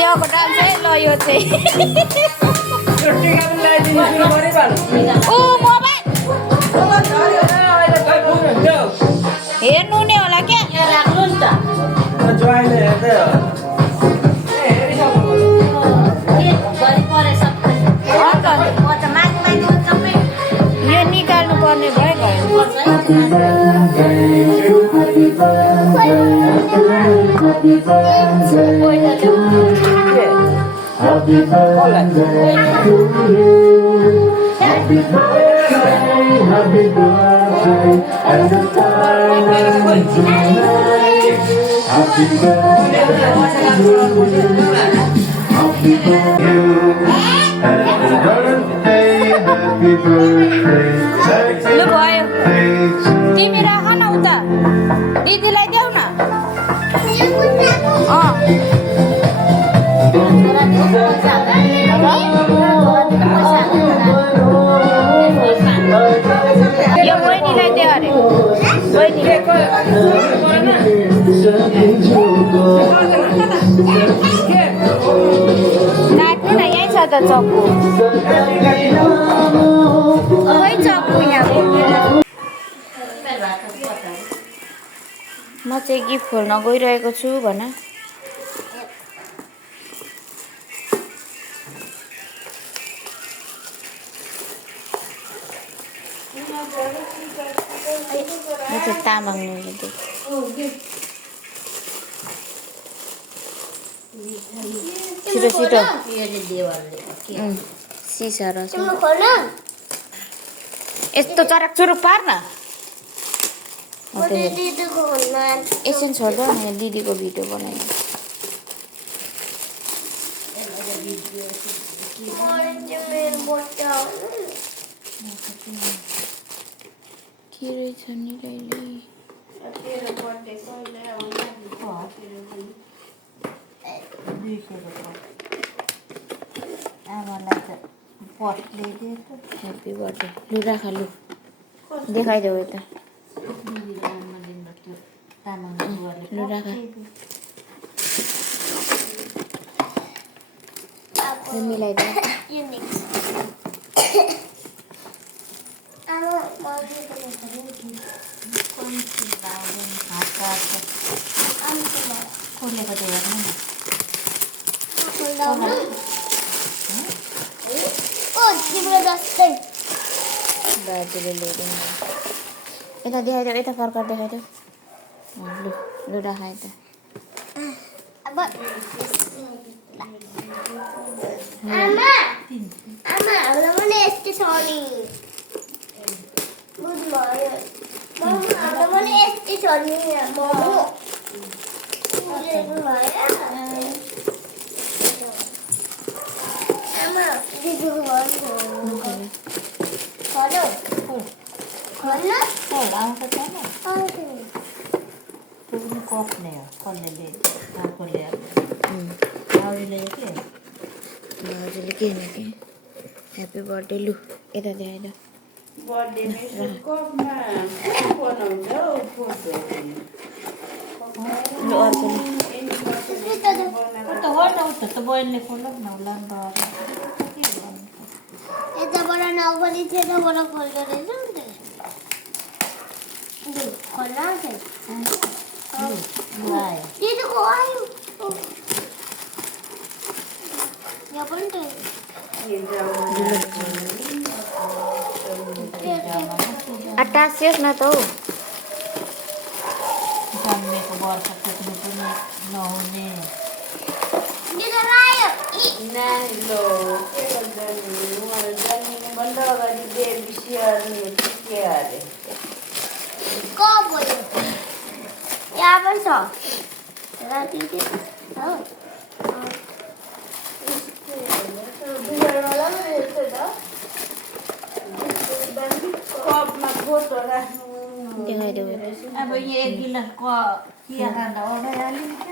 देवको dance है ल यो चाहिँ ओ मोबाइल हेर्नु नै होला क्या राख्नु नि त यो निकाल्नु पर्ने भयो Happy birthday to you. Happy birthday, happy birthday, and the time tonight. Happy birthday to you. Happy birthday, happy birthday, happy birthday. लु भयो तिमी राख न उता दिदीलाई देऊ न यो बहिनीलाई दे अरे बहिनीले काट्नु न यहीँ छ त चक्कु खै चक्कु यहाँ म चाहिँ गिफ्ट खोल्न गइरहेको छु भन तामाङले छिटो छिटो सिसा र यस्तो चराक चुरुक पार न एकछिन छोड्दा मैले दिदीको भिडियो बनाएँ के रहेछ नि आमालाई त पटले दिएको ह्याप्पी बर्थडे लु राख लु देखाइदेऊ यता लु राख मिलाइदिनु खोलेको त हेर्नु बाजुले ल्याइदिनु यता देखाइदेऊ यता फर्काएर देखाइदेऊ लु लु राख यता हजुरले के होइन कि ह्याप्पी बर्थडे लु यता देखाइदेऊ लु अर्को यताबाट नगरी त्यताबाट खोल्दो रहेछ नि खोल्न दिदीको आयो यहाँ पनि त टाँसियोस् न त हौ जन्मेको वर्ष पुग्नु पनि नहुने नानीलो के गर्दैन उहाँहरू जन्मिनुभन्दा अगाडि बेबी स्याहार्नु के अरे कब भयो यहाँ पनि छ राति बिहारवाला पनि यस्तो छ कपमा फोटो राख्नु देखाइदेऊ अब यो 1 गिलास चिया खाँदा ओर्याइहालिन्छ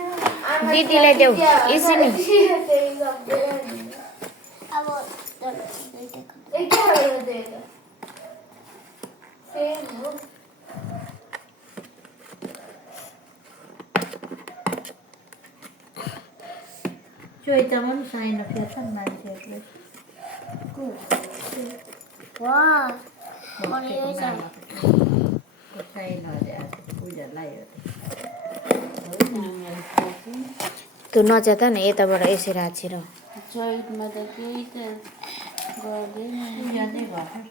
दिदीलाई देऊ यसै नि अब चोइतामा पनि साइनो फेर्छन् मान्छेहरूले साइनो अरे आज पूजा लगायो तँ नच्यात न यताबाट यसरी राछेर चैतमा त केही त गर्दैन पूजा चाहिँ भर्छ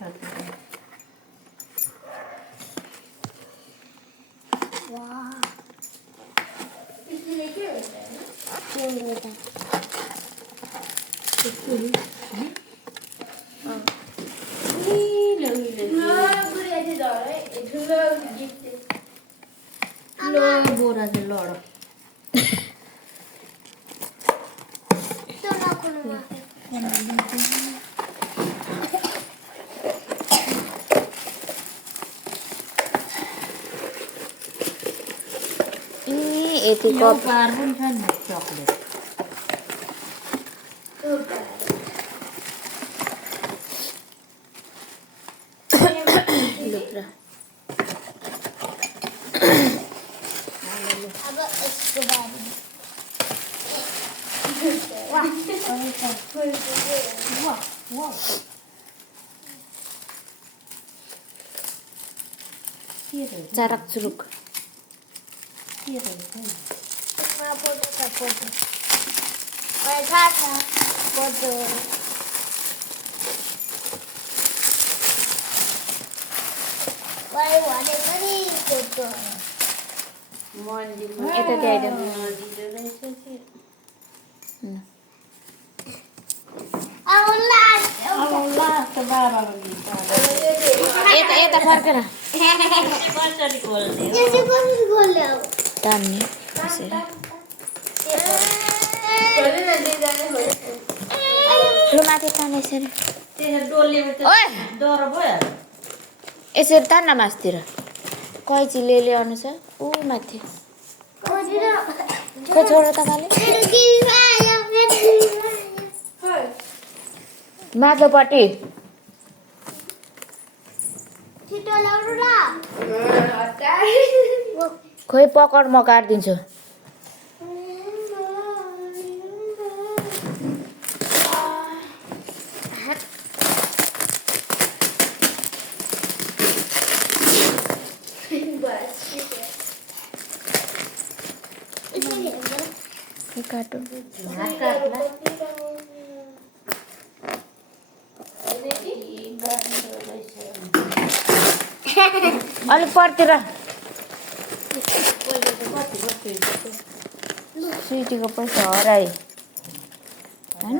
सबै ठुलो बोरा चाहिँ लड यति यो कप पार पनि छ नि चक्लेट लुक्रा अब यसको बारेमा चारक चुरुक यसमा फोटो छ फोटो थाहा छ फोटो भने पनि फोटो यता ल्याइदेऊ अब लास्ट अब लास्ट बाबाको गीत यता यता फर्केर कसरी खोल्ने हो यसो कसरी खोल्ने अब तान्ने यसरी लु माथि तान यसरी त्यसरी डोलीमा ओए! डह्रो भयो यसरी तान्न मासतिर कैँची ले अनुस ऊ माथि खोइ छोड त खाले माथिल्लोपट्टि छिटो ल्याउनु ल खोइ पकड म काटिदिन्छु काटो अलिक परतिर स्विटीको पैसा हरायो होइन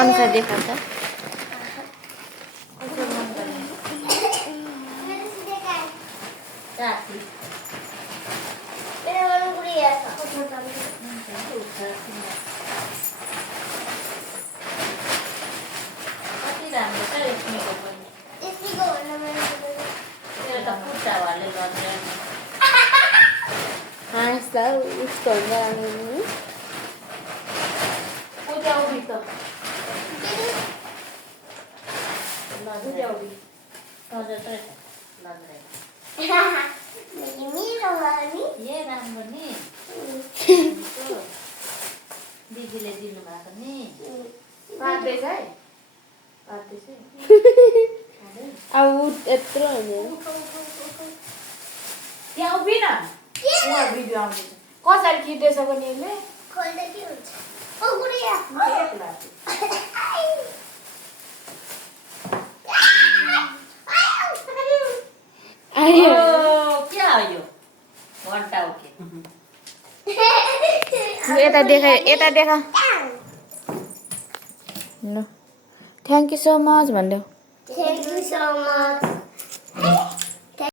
अनुसार देखा त कति राम्रो छ यसको पनि त्यो त खुट्टाहरूले गर्दैन उद्याउभी त उद्याउभी हजुर त ए राम्रो नि दिदीले दिनुभएको नि पार्दैछ है पार्दैछ अब यत्रो त्यहाँ उभिन उहाँ भिडियो आउँदैछ कसरी खिच्दैछ पनि यसले खोल्दा के हुन्छ ओ गुडिया एक लाख आयो क्या हो यो घन्टा उठे यता देखा ल थ्याङ्क यू सो मच भनिदेऊ Thank you so much.